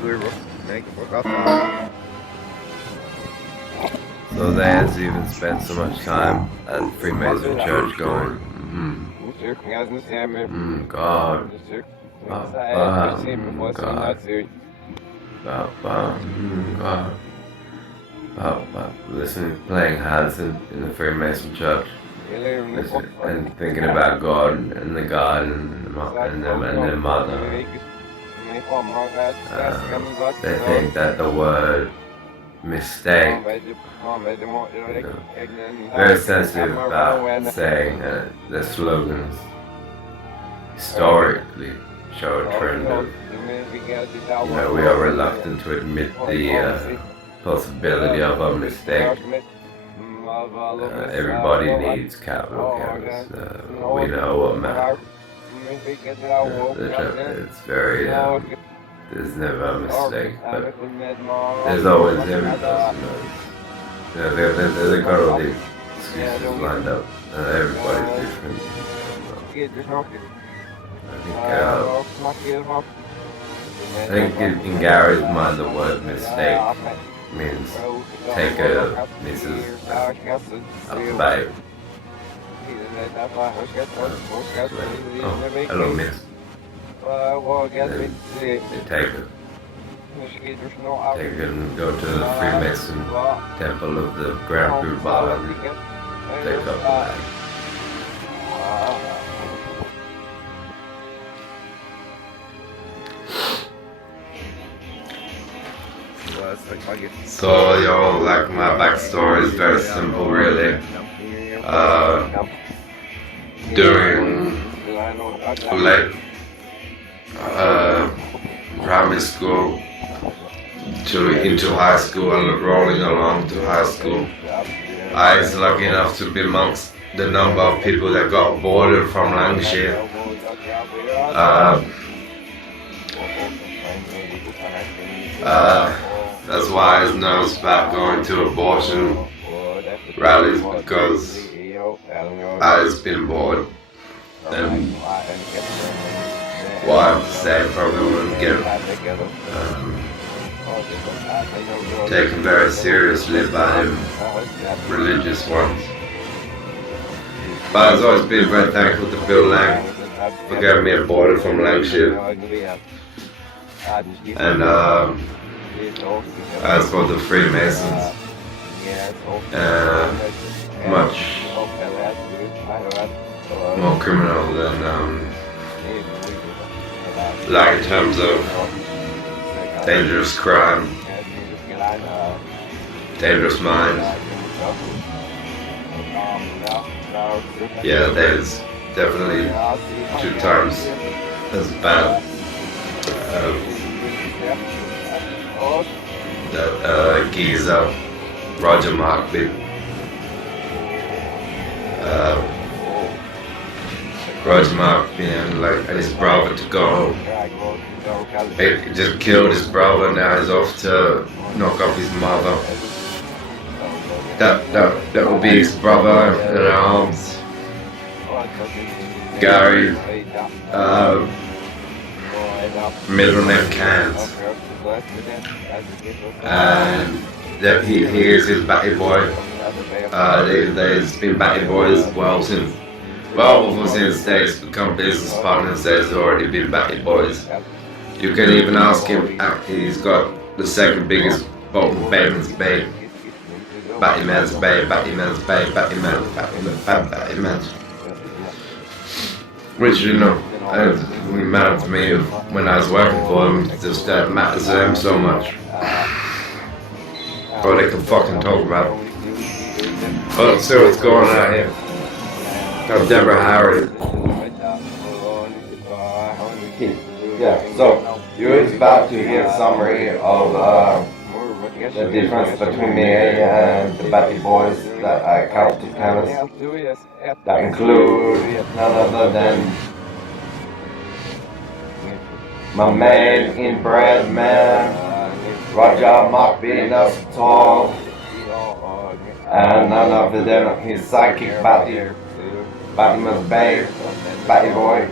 So they has even spent so much time at Freemason Church going, God, God, listening, playing hards in the Freemason Church, and thinking about God and the garden and their mother. They think that the word mistake, very sensitive about saying their slogans historically show a trend of, we are reluctant to admit the possibility of a mistake. Everybody needs capital canvas. We know what matters. It's very, there's never a mistake, but there's always every person knows. They've got all these excuses lined up. Everybody's different. I think in Gary's mind the word mistake means take a missus up the babe. Oh, hello miss. They take her. Take her and go to the Freemason temple of the Grand Prix Bar and take up the bag. So, like my backstory is very simple, really. During late primary school into high school and rolling along to high school, I was lucky enough to be amongst the number of people that got boarded from Lancashire. That's why I was nervous about going to abortion rallies, because I was been bored, and what I have to say probably wouldn't get taken very seriously by religious ones. But I've always been very thankful to Bill Lang for getting me aborted from Lancashire. And as for the Freemasons, much more criminal than, like in terms of dangerous crime, dangerous minds. Yeah, there's definitely 2 times as bad. That geezer, Roger Markby. Roger Markby and his brother to go. He just killed his brother, now he's off to knock up his mother. That will be his brother in arms. Gary, middle name Cans. And he is his batty boy. They've been batty boys before since they've become business partners. There's already been batty boys. You can even ask him. He's got the second biggest boat in Bayman's Bay. Battyman's Bay, Battyman's Bay, Battyman's. Which it mattered to me when I was working for him. Just that matters to him so much. All they can fucking talk about. But let's see what's going on here. Got Deborah Howard. Yeah, so you're about to hear a summary of the difference between me and the Batty Boys that I count to canvas. That include none other than my main inbred man, Roger Markby Tall, and none other than his sidekick Batty, Battyman's Bay, Batty Boy.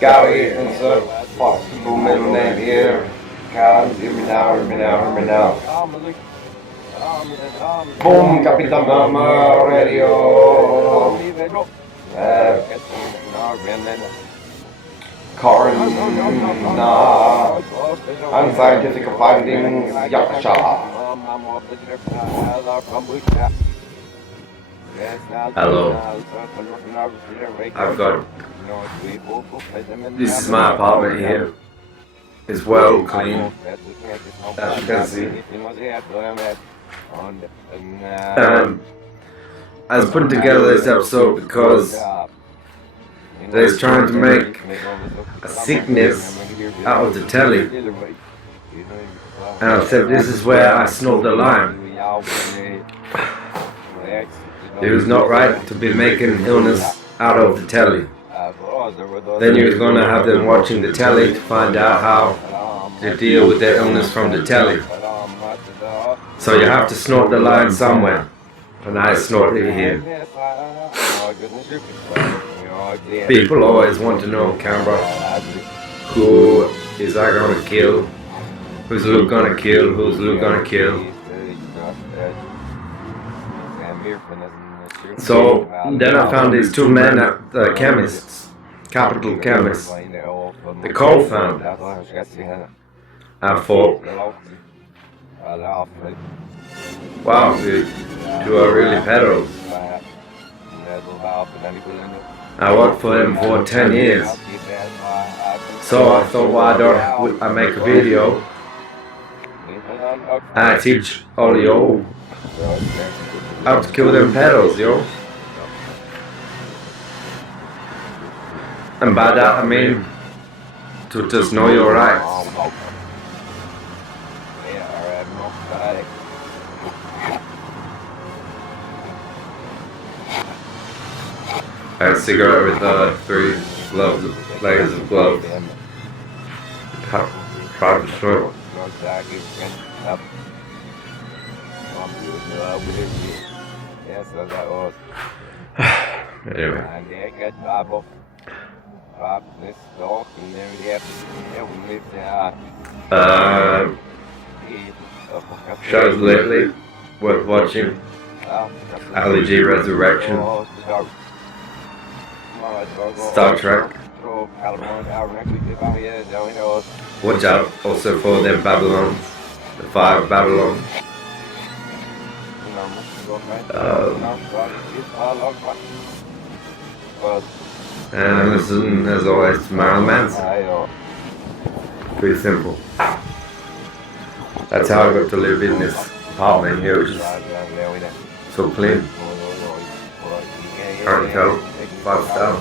Gary, insert possible middle name here. Guys, hear me now, hear me now, hear me now. Boom, Capitan Mama Radio. Corona. Unscientific findings, Yakasha. Hello. I've got. This is my apartment here. It's well clean, as you can see. I was putting together this episode because they're trying to make a sickness out of the telly. And I said, this is where I snort the line. It was not right to be making illness out of the telly. Then you're going to have them watching the telly to find out how to deal with their illness from the telly. So you have to snort the line somewhere. And I snort it here. People always want to know, Canberra, who is I going to kill? Who's Luke going to kill? Who's Luke going to kill? So then I found these two men at the chemists, capital chemists, the coal found. I thought, wow, you two are really pedos. I worked for them for 10 years. So I thought, why don't I make a video? I teach all you how to kill them pedos, yo. And by that I mean to just know your rights. I had a cigarette with 3 gloves, layers of gloves. Proud to smoke. Anyway. Shows lately worth watching. Allergy Resurrection. Star Trek. Watch out also for them Babylons. The 5 Babylons. And listen, as always, to Marilyn Manson. Pretty simple. That's how I got to live in this apartment here, which is so clean. Can't tell. 5 stars.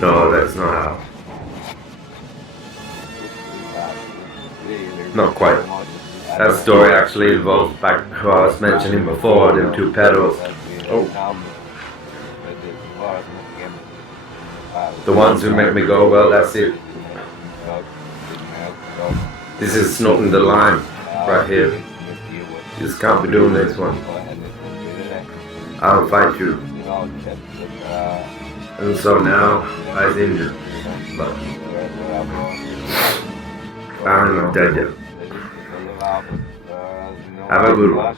No, that's not how. Not quite. That story actually involves back who I was mentioning before, them 2 pedos. Oh. The ones who make me go, well, that's it. This is snorting the line right here. You just can't be doing this one. I'll fight you. And so now I was injured, but I'm not dead yet. Have a good one.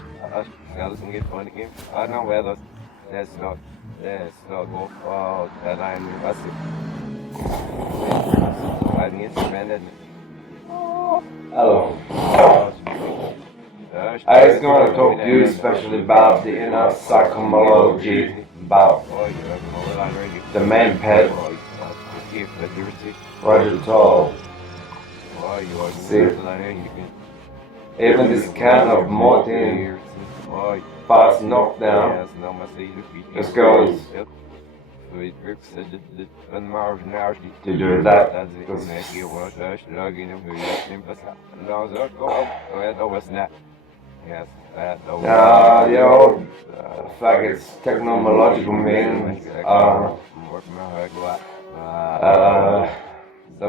Hello. I was going to talk to you especially about the inner psychology, about the main pet, Roger Tall. See, even this can of Morton fast knockdown just goes to do that. Faggots, technological means the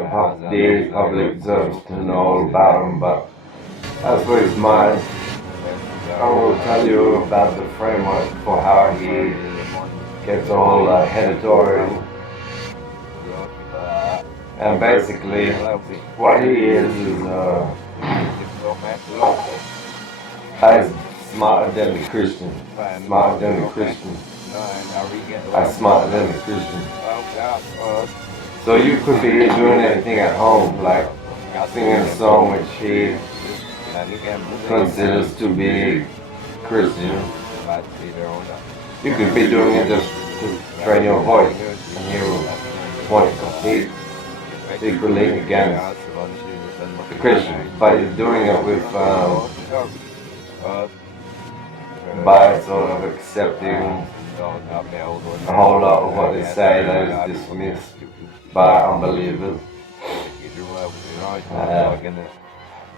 public deserves to know about them, but that's what it's mine. I will tell you about the framework for how he gets all editorial. And basically, what he is smarter than the Christian. Smarter than the Christian. Smarter than the Christian. So you could be doing anything at home, like singing a song which he considers to be Christian. You could be doing it just to train your voice, and you want to compete equally against the Christian, but he's doing it with by sort of accepting a whole lot of what they say that is dismissed by unbelievers.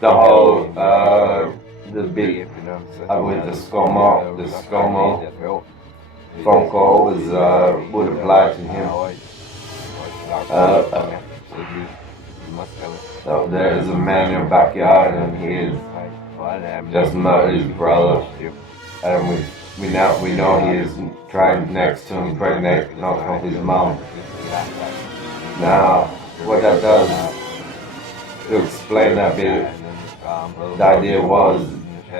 The whole the bit with the ScoMo phone call would apply to him. So there is a man in your backyard, and he is just murdered his brother, and we know he is trying next to impregnate not of his mom. Now, what that does, to explain that bit, the idea was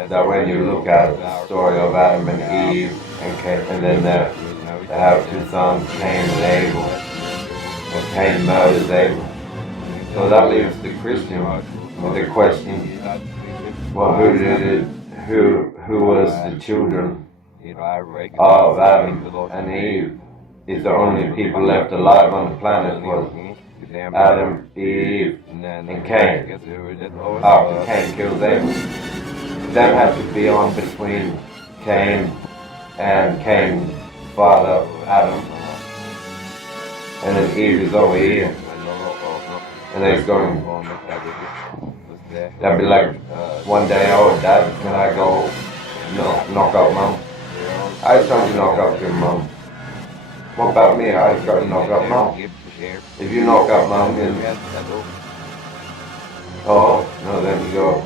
that when you look at the story of Adam and Eve and Cain, and then they have two sons, Cain and Abel, and Cain murders Abel. So that leaves the Christian with the question: well, who was the children of Adam and Eve? If the only people left alive on the planet was Adam, Eve, and Cain. After Cain kills Abel, that had to be on between Cain and Cain's father Adam, and then Eve is over here, and then it's going. That'd be like one day, oh Dad, can I go knock up Mom? I was trying to knock up your mom. What about me? I was trying to knock up Mom. If you knock up Mom, then then you go,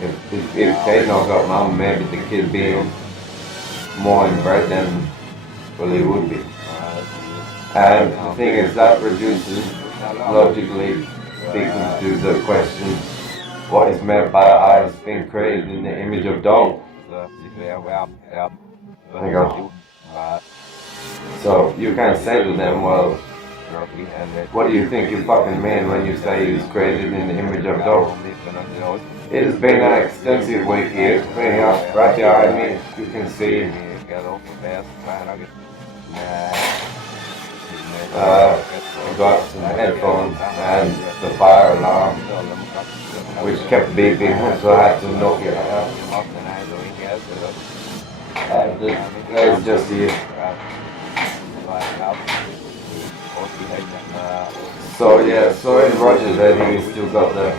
if they knock up Mom, maybe the kid being more inbred than well he would be. And the thing is, that reduces logically speaking to the question, what is meant by eyes being created in the image of dog? So you can say to them, well, what do you think you fucking mean when you say he was created in the image of dog? It has been an extensive week here. Right behind me, you can see I got some headphones and the fire alarm, which kept beeping, so I had to knock it out. It's just here. So yeah, so in Roger's head, he still got the,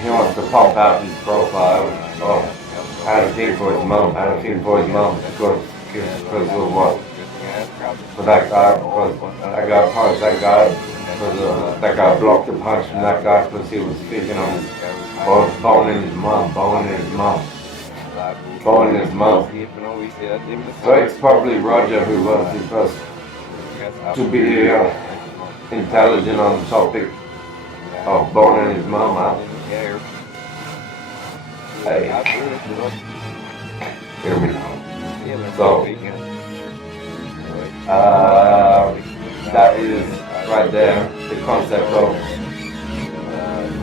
he wants to pump out his profile. Oh, I had a thing for his mum, because of what? For that guy, because that guy punched that guy, because that guy blocked the punch from that guy because he was speaking on his boning his mum. So it's probably Roger who was the first to be intelligent on the topic of boning his mum out. Hey, hear me now. So, that is right there, the concept of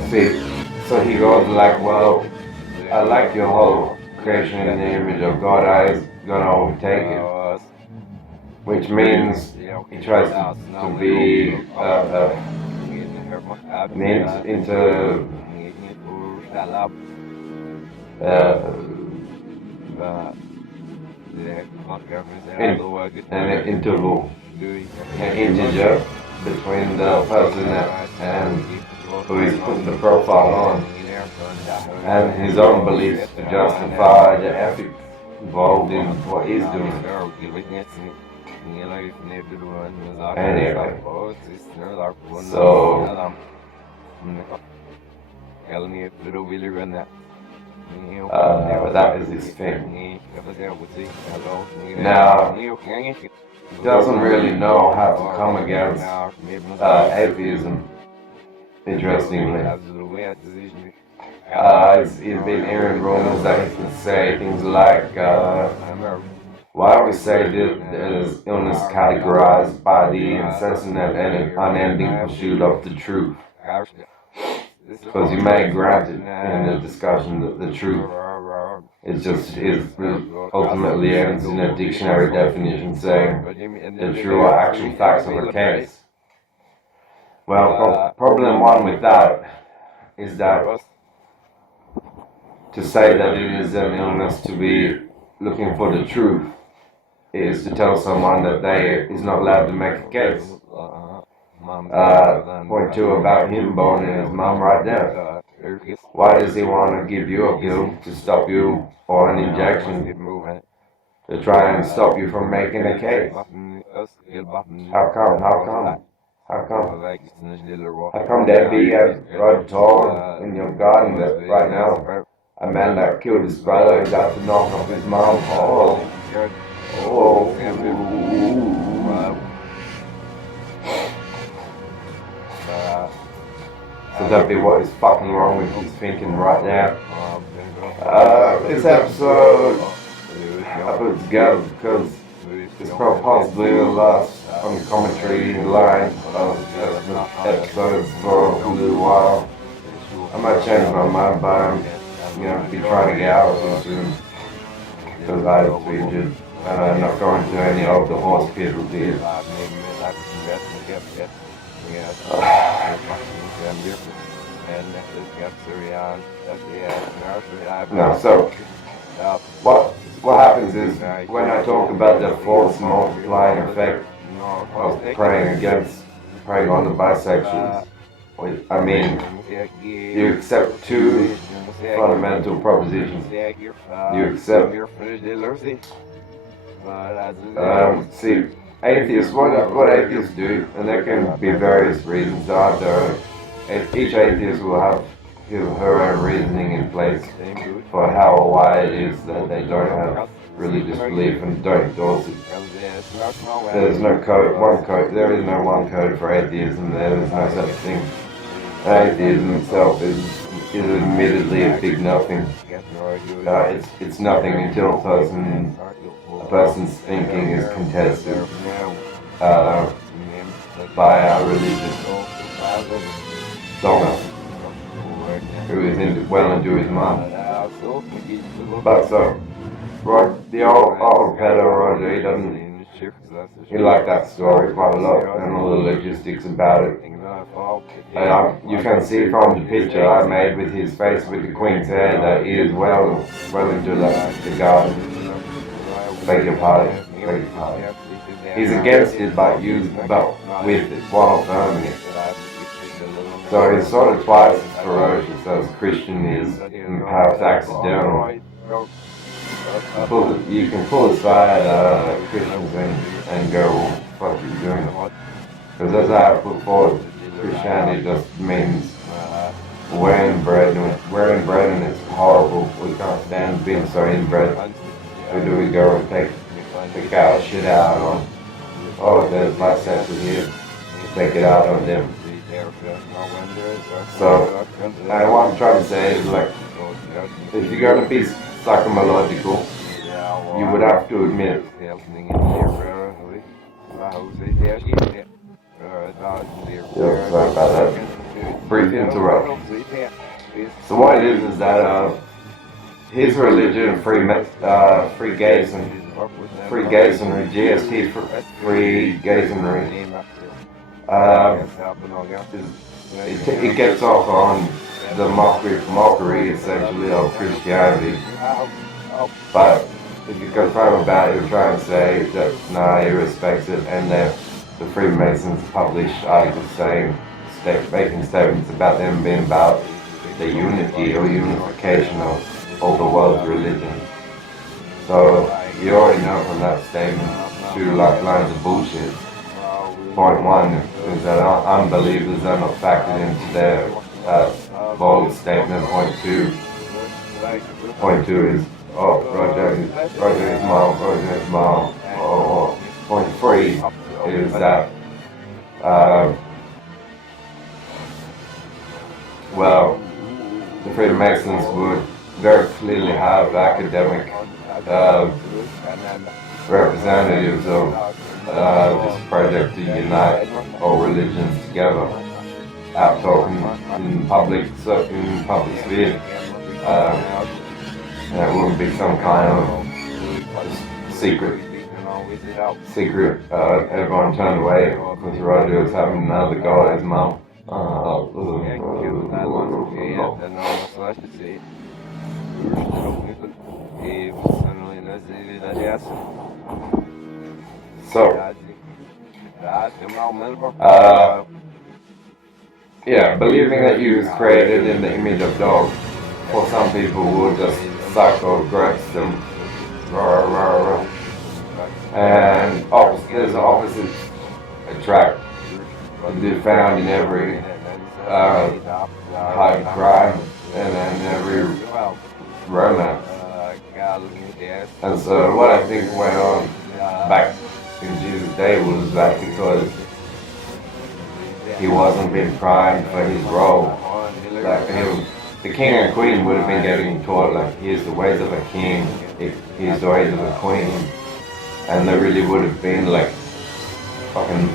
see. So he goes like, well, I like your whole creation in the image of God. I is gonna overtake it, which means he tries to be into an interval, an integer between the person and who he's putting the profile on, and his own beliefs to justify the ethics involved in what he's doing. Anyway, so That is his thing. Now, he doesn't really know how to come against atheism, interestingly. He's been hearing rumors that he can say things like, why do we say that is illness categorized by the incessant and unending pursuit of the truth? Because you may grant it in the discussion that the truth is ultimately ends in a dictionary definition saying the true or actual facts of a case. Well, problem one with that is that to say that it is an illness to be looking for the truth is to tell someone that they is not allowed to make a case. Point two about him boning his mum right now. Why does he want to give you a pill to stop you, or an injection to try and stop you from making a case? How come? How come? How come? How come there be a right tall in your garden that right now a man that killed his brother is out to knock off his mom? So that'd be what is fucking wrong with his thinking right now. This episode I put together because it's possibly the last on the commentary line of episodes for a little while. I might change my mind, but I'm be trying to get out of it soon because I was injured and I'm not going to any of the hospitals here. No, so what happens is when I talk about the false multiplying effect of preying on the bisexuals, I mean, you accept two fundamental propositions. You accept, see, atheists, what atheists do, and there can be various reasons, each atheist will have her own reasoning in place for how or why it is that they don't have religious belief and don't endorse it. There's no code, there is no one code for atheism, there is no such thing. Atheism itself is admittedly a big nothing. It's nothing until a person's thinking is contested by a religious dogma who is well into his mind. But so, right, the old pedo, he liked that story quite a lot and all the logistics about it. And you can see from the picture I made with his face with the queen's hair that he is well into the garden. Beg your pardon. He's against it but with it while affirming it. So he's sort of twice as ferocious as Christian is, and perhaps accidental. You can pull aside Christians and go, what are you doing? Because as I put forward, Christianity just means wearing bread and it's horrible. We can't stand being so inbred. Who do we go and take our shit out on? Oh, there's bisexual here. Take it out on them. So, what I'm trying to say is, like, if you're going to be psychological, you would have to admit. Yeah, sorry about that. Brief interruption. So what it is that his religion, freemasonry, GST freemasonry, it gets off on the mockery essentially of Christianity. But if you confirm about it, you try and say that nah, he respects it, and the Freemasons publish articles making statements about them being about the unity or unification of all the world's religions. So you already know from that statement two lines of bullshit. Point one is that unbelievers are not factored into their bold statement. Point two is, oh, Roger is mom. Or point three is that, well, the Freemasons would very clearly have academic representatives of this project to unite all religions together, out talking in public sphere. And it wouldn't be some kind of secret. Everyone turned away because Roger was having another go at his mum. So, yeah, believing that you was created in the image of dog, for some people will just psycho-aggress them. And there's opposites attract to be found in every high crime and in every romance. And so what I think went on back in Jesus' day was that because he wasn't being primed for his role, like the king and queen would have been getting taught like, here's the ways of a king, here's the ways of a queen, and they really would have been like fucking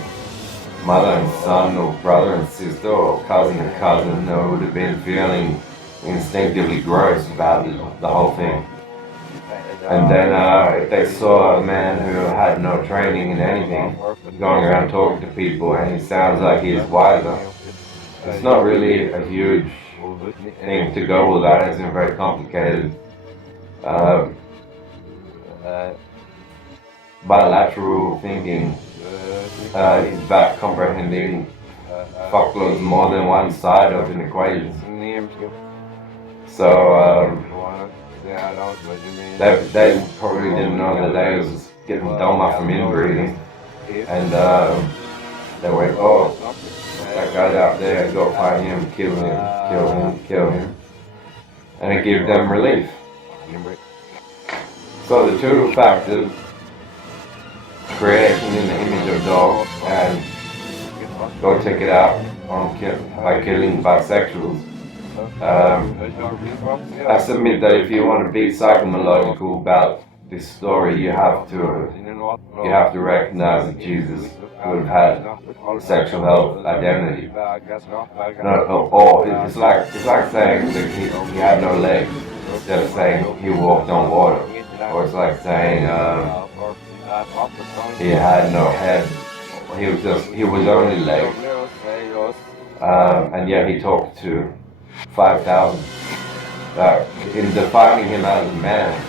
mother and son, or brother and sister, or cousin and cousin. They would have been feeling instinctively gross about the whole thing. And then if they saw a man who had no training in anything going around talking to people and he sounds like he's wiser, it's not really a huge thing to go with that. It's very complicated. Bilateral thinking is about comprehending fuckloads more than one side of an equation. So they probably didn't know that they was getting dumber from inbreeding, and they went, oh, that guy's out there, go find him, kill him, and it gave them relief. So the two factors, creation in the image of dog and go take it out by killing bisexuals. I submit that if you want to be psychological about this story, you have to recognize that Jesus would have had sexual health identity. It's like saying that he had no legs instead of saying he walked on water, or it's like saying he had no head. He was only legs, and yet he talked to 5,000. In defining him as a man,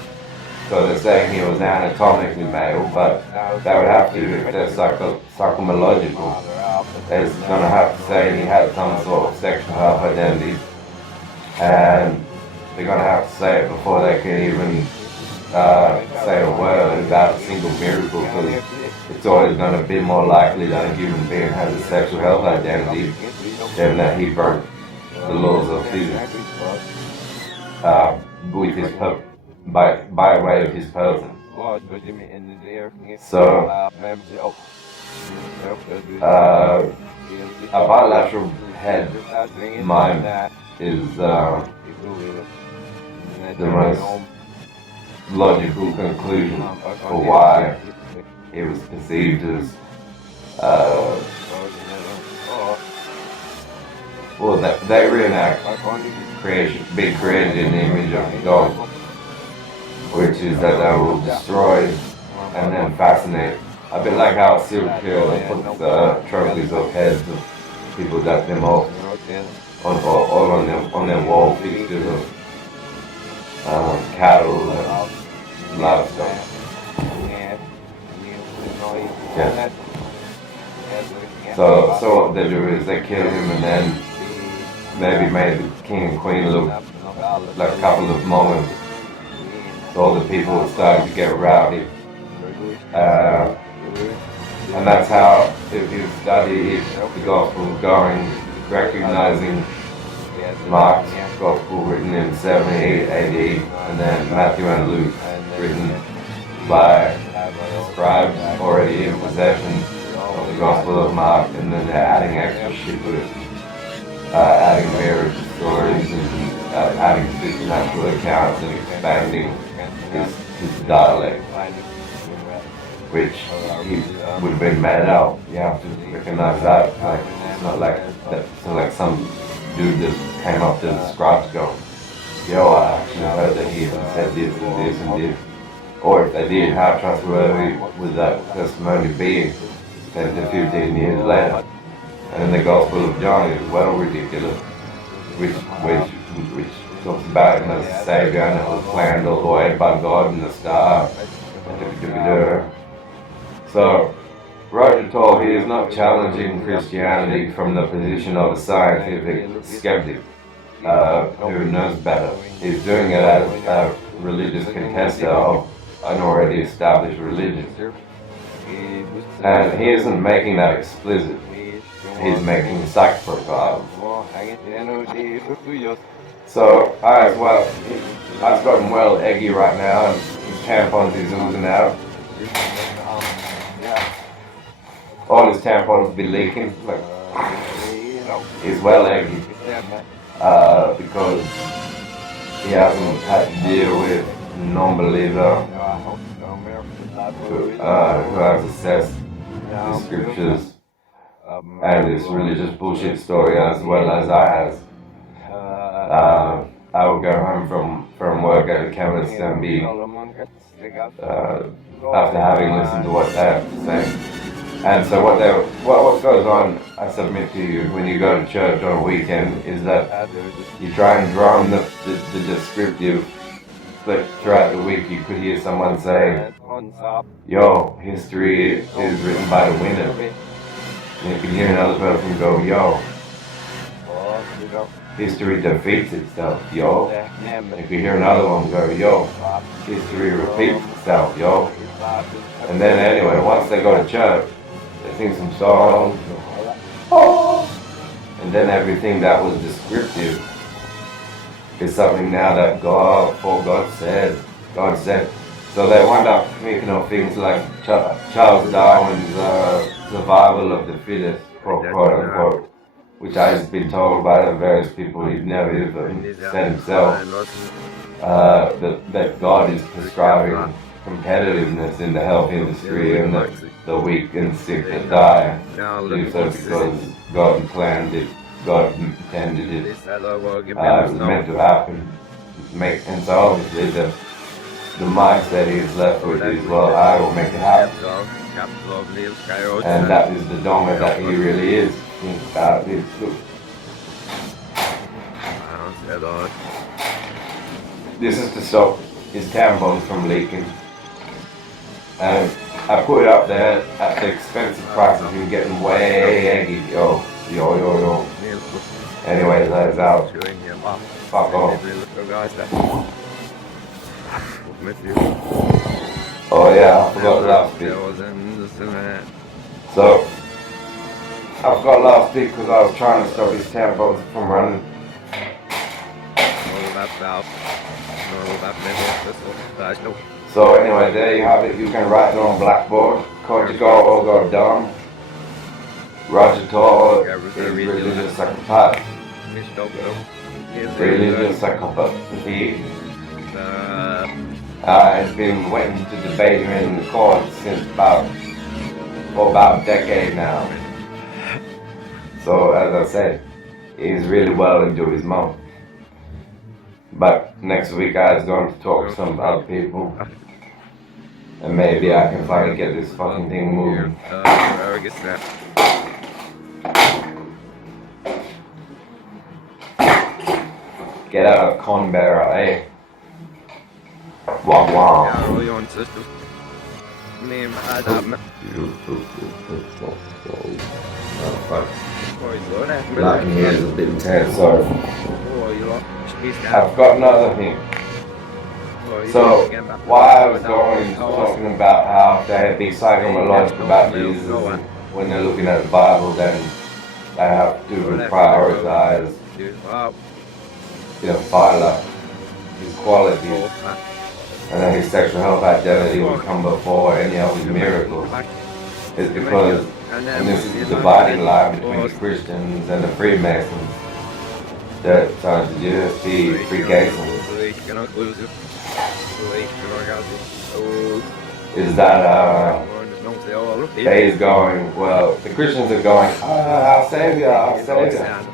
so they're saying he was anatomically male, but they would have to, if they're psychological, they're going to have to say he had some sort of sexual health identity, and they're going to have to say it before they can even say a word about a single miracle, because it's always going to be more likely that a human being has a sexual health identity than that he broke the laws of physics with his by way of his person. So a bilateral head mind is the most logical conclusion for why it was perceived as well, they reenact being created in the image of God, which is that they will destroy and then fascinate. A bit like how a serial killer puts trophies of heads of people that them all on their wall fixtures of cattle and livestock. Yeah. So what they do is they kill him and then maybe made the king and queen look like a couple of moments. So all the people were starting to get rowdy. And that's how, if you study the gospel, going, recognizing Mark's Gospel written in 70 AD, and then Matthew and Luke written by scribes already in possession of the Gospel of Mark, and then they're adding extra shit to it, adding marriage stories and adding supernatural accounts and expanding his dialect, which he would have been mad out. You have to recognize that. Like, it's not like some dude just came up to the scribes going, yo, I actually heard that he said this and this and this. Or if they did, how trustworthy would that testimony be 10 to 15 years later? And then the Gospel of John is well ridiculous, which talks about him as a savior, and it was planned all the way by God in the star. So, Roger told he is not challenging Christianity from the position of a scientific skeptic who knows better. He's doing it as a religious contester of an already established religion. And he isn't making that explicit. He's making sacrifice. So, alright, well, I've gotten well eggy right now, and his tampons is oozing out. All his tampons be leaking, like, he's well eggy, because he hasn't had to deal with a non-believer who has assessed the scriptures and this religious bullshit story as well as I have. I will go home from work at a chemist and be, after having listened to what they have to say. And so what goes on, I submit to you, when you go to church on a weekend, is that you try and drum the descriptive, like throughout the week you could hear someone say, yo, history is written by the winners. And you can hear another person go, yo, history defeats itself, yo. And you can hear another one go, yo, history repeats itself, yo. And then anyway, once they go to church, they sing some songs, and then everything that was descriptive is something now that God said. So they wind up thinking of things like Charles Darwin's survival of the fittest, quote unquote, which I've been told by the various people he'd never even said himself, that God is prescribing competitiveness in the health industry, and that the weak and sick that die do so because God planned it, God intended it, it was meant to happen. And so obviously the mindset he's left with is, well, I will make it happen. And that is the donga that he really is. This is to stop his tampons from leaking. And I put it up there at the expensive price of him getting way eggy. Yo. Anyways, that's out. Fuck off. Oh yeah, I forgot last week. So, I forgot last week because I was trying to stop his tampons from running. So anyway, there you have it. You can write it on blackboard. Can't you go or go dumb? Roger Tor is religious psychopath. Religious psychopathy. Has been waiting to debate him in the court since about a decade now. So as I said, he's really well into his mouth. But next week I was going to talk to some other people, and maybe I can finally get this fucking thing moving. Get out of Canberra, eh? Wow, wow. Black and hair is a bit intense, so I've got another thing. So, why I was talking about how they have been psychological about Jesus, when they're looking at the Bible, then they have to prioritize violate his qualities, and that his sexual health identity would come before any of his miracles. It's because, and this is the dividing line between the Christians and the Freemasons, that the Freemasons, is that they is going, well, the Christians are going, our Savior, our Savior.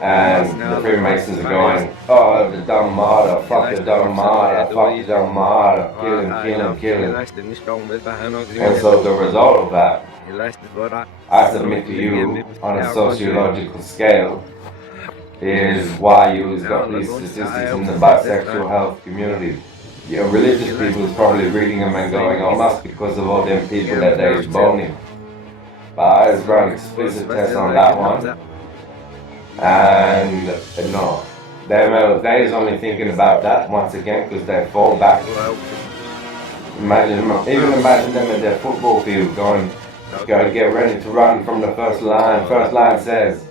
And the Freemasons are going, oh, the dumb martyr, fuck the dumb martyr, fuck the dumb martyr, kill him, kill him, kill him. And so the result of that, I submit to you, on a sociological scale, is why you've got these statistics in the bisexual health community. Religious people is probably reading them and going, oh, must be because of all them people that they is boning. But I just run explicit tests on that one. And no, they is only thinking about that once again because they fall back. Imagine them in their football field going, gotta get ready to run from the first line. First line says,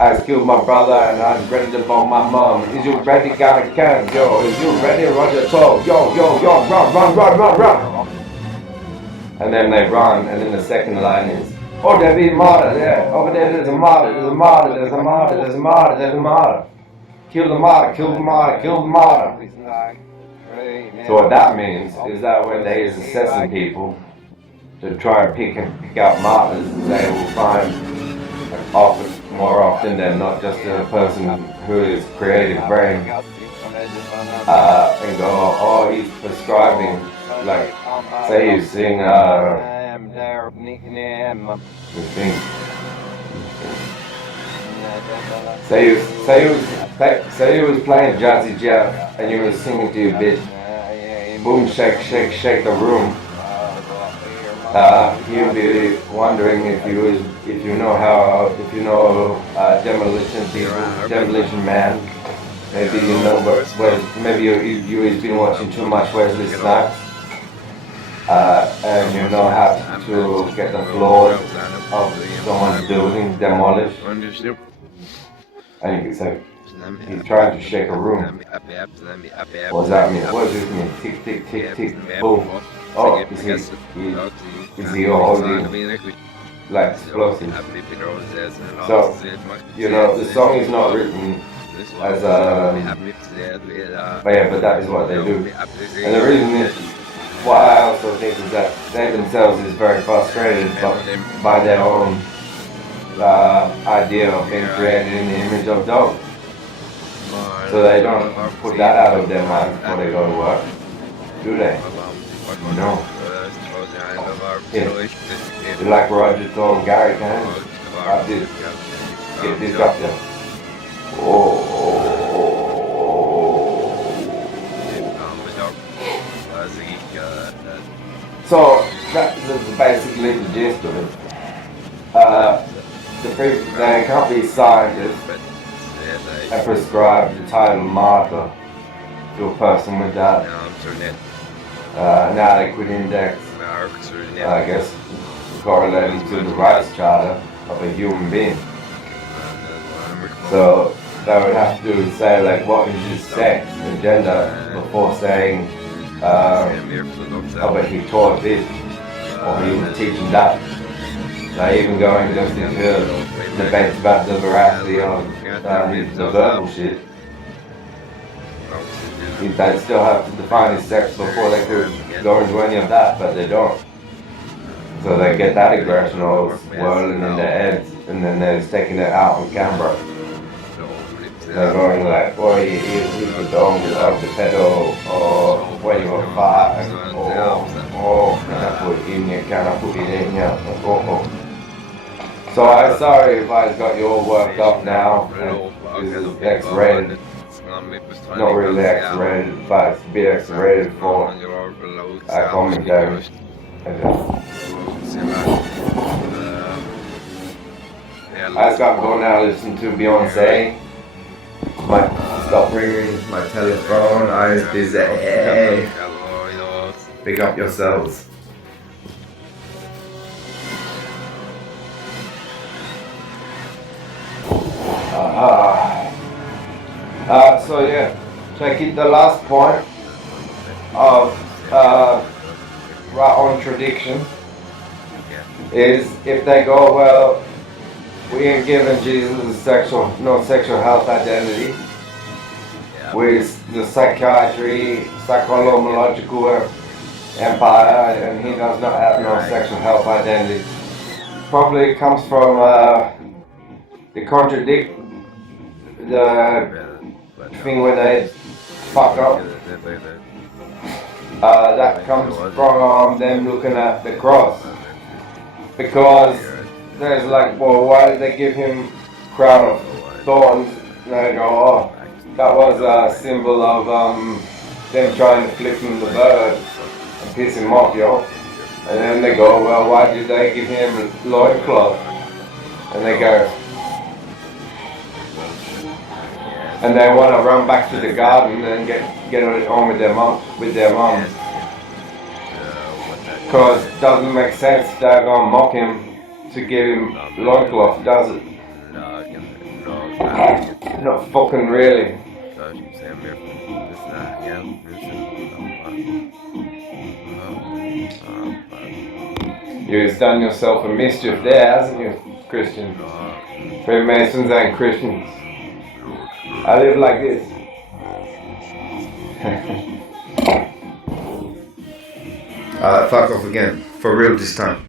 I killed my brother and I was ready to bomb my mom. Is you ready? Gotta can, yo. Is you ready? Roger Toll. Yo, run. And then they run, and then the second line is, oh, there be a martyr there. Over there's a martyr. Kill the martyr. So what that means is that when they is assessing people to try and pick out martyrs, they will find more often than not just a person who is creative brain and go, oh, he's prescribing, like, say you sing say you was playing Jazzy Jeff and you was singing to your bitch, boom, shake the room. He'll be wondering if you know Demolition Man. Maybe you know maybe you've been watching too much Wesley Snipes, and you know how to get the floors of someone's building demolished. And you can say, he's trying to shake a room. What does that mean? What does this mean? Tick, tick, tick, tick, boom. Oh, is he holding like explosives? So, the song is not written as but that is what they do. And the reason is, what I also think is that they themselves is very frustrated by their own idea of being created in the image of dog. So they don't put that out of their mind before they go to work, do they? No. Yeah. Like Roger told Gary, can I get this up there? So that's basically the gist of it. They can't be scientists and prescribe the title martyr to a person with that an adequate index, I guess, correlating to the rights charter of a human being. So they would have to say, like, what is his sex and gender before saying, but he taught this, or he was teaching that. Not even going just into debates about the veracity of the verbal shit. They'd still have to define his sex before they could go into any of that, but they don't. So they get that aggression all swirling in their heads, and then they're just taking it out on camera. They're going like, oh, he's the dog of the pedo, or when you were 5, or can I put it in here, can I put it in here, So I'm sorry if I got you all worked up now, this is X-rated. Not really X-rated, but it's a bit X-rated for commentary. I just got to go now listen to Beyonce. Stop ringing my telephone. I was busy. Pick up yourselves. So yeah, check it. The last point of right on tradition is if they go, well, we ain't giving Jesus no sexual health identity with the psychological empire, and he does not have no sexual health identity. Probably comes from the contradict the thing where they fuck up. That comes from them looking at the cross, because there's like, well, why did they give him crown of thorns? And they go, oh, that was a symbol of them trying to flip him the bird and piss him off, yo. And then they go, well, why did they give him loincloth? And they go, and they want to run back to the garden and get it on with their mom. Because it doesn't make sense they're going to mock him to give him loincloth, does it? Not fucking really. You've done yourself a mischief there, hasn't you, Christian? Freemasons ain't Christians. I live like this. Fuck off again. For real this time.